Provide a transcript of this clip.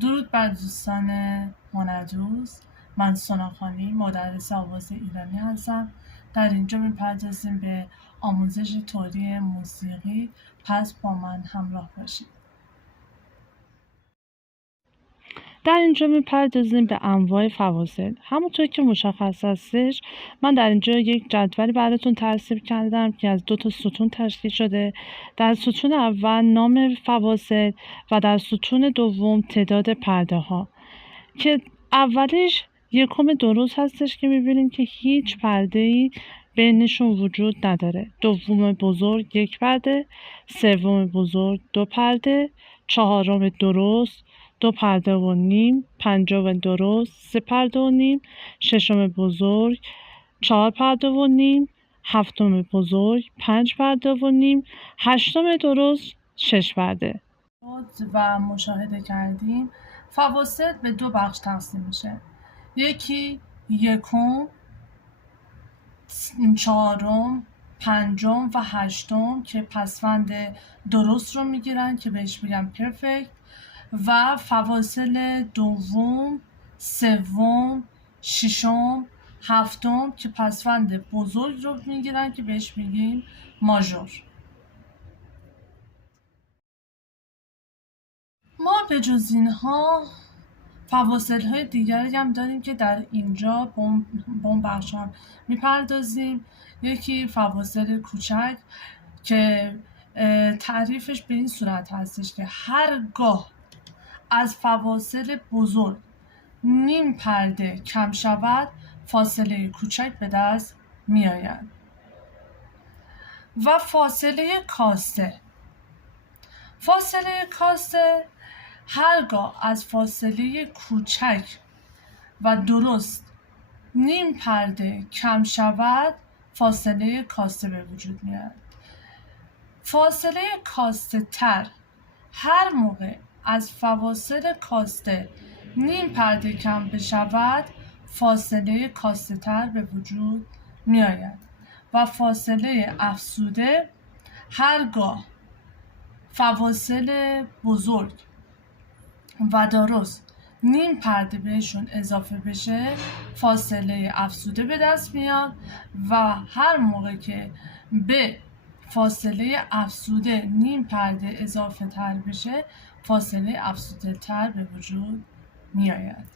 درود بر دوستان هنردوست. من سونا خانی، مدرس آواز ایرانی هستم. در اینجا میپردازیم به آموزش توری موسیقی، پس با من همراه باشید. در اینجا میپردازیم به انواع فواصل. همونطور که مشخص هستش، من در اینجا یک جدولی براتون ترتیب کردم که از 2 ستون تشکیل شده. در ستون اول نام فواصل و در ستون دوم تعداد پرده ها، که اولیش یکم درست هستش که میبینیم که هیچ پرده‌ای بینشون وجود نداره. دوم بزرگ 1 پرده، سوم بزرگ 2 پرده، چهارم درست 2 پرده و نیم، پنجم درست 3 پرده و نیم، ششم بزرگ 4 پرده و نیم، هفتم بزرگ 5 پرده و نیم، هشتم درست 6 پرده. و مشاهده کردیم فواصل به 2 بخش تقسیم میشه. یکی یکم، چهارم، پنجم و هشتم که پسوند درست رو میگیرن که بهش میگن پرفکت، و فواصل دوم، سوم، ششم، هفتم که پسوند بزرگ رو میگیرن که بهش میگیم ماژور. ما به جز اینها فواصل های دیگری هم داریم که در اینجا به اون بخش هم میپردازیم. یکی فواصل کوچک که تعریفش به این صورت هستش که هرگاه از فواصل بزرگ نیم پرده کم شود، فاصله کوچک به دست می آید. و فاصله کاسته هرگاه از فاصله کوچک و درست نیم پرده کم شود، فاصله کاسته به وجود میاد. فاصله کاسته تر هر موقع از فواصل کاسته نیم پرده کم بشود، فاصله کاسته تر به وجود می آید. و فاصله افزوده هرگاه فواصل بزرگ و درست نیم پرده بهشون اضافه بشه، فاصله افزوده به دست میاد. و هر موقع که به فاصله افزوده نیم پرده اضافه تر بشه، فاصله افزوده تر به وجود می آید.